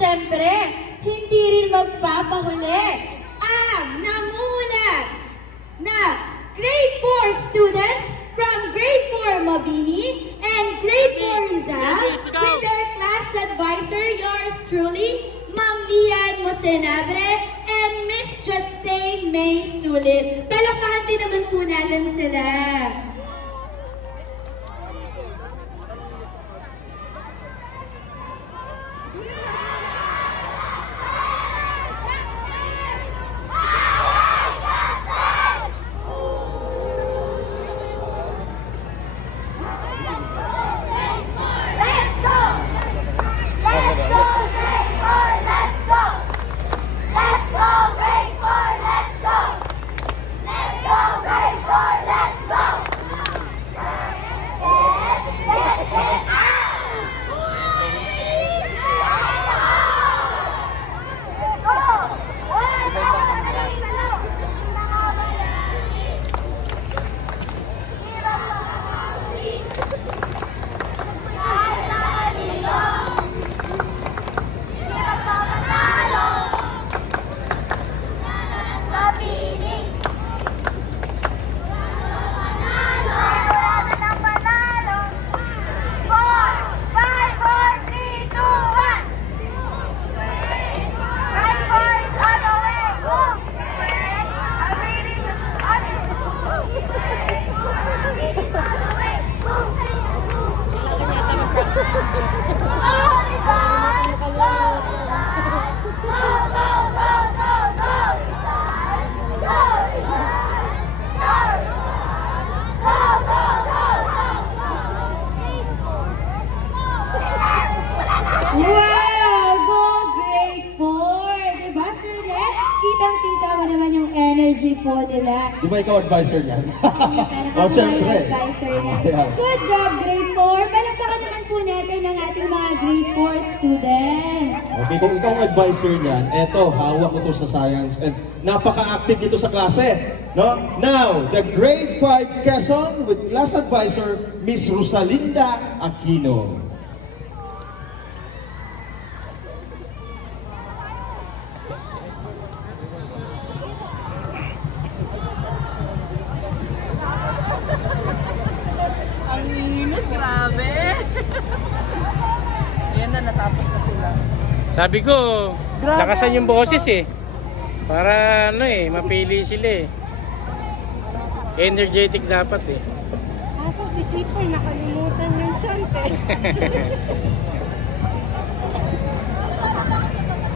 syempre, hindi rin magpapahuli ang namumulat na Grade 4 students from Grade 4 Mabini and Grade 4 Rizal with their class advisor, yours truly, Ma'am Lian Mosenabre and Miss Justine May Sulit. Palakpakan din naman po natin sila. Kitang-kita mo naman yung energy po nila. Di ba ikaw advisor niyan? Ako syempre. advisor niya. Good job, Grade 4. Palakpakan naman po natin ang ating mga Grade 4 students. Okay, kung ikaw ang advisor niyan, eto, hawak mo to sa science and napaka-active dito sa klase. No? Now, the Grade 5 Quezon with class advisor, Miss Rosalinda Aquino. Grabe! Ayan na, natapos na sila. Sabi ko, Grabe, lakasan yung boses eh. Para ano eh, mapili sila eh. Energetic dapat eh. Kaso si teacher nakalimutan yung chant eh.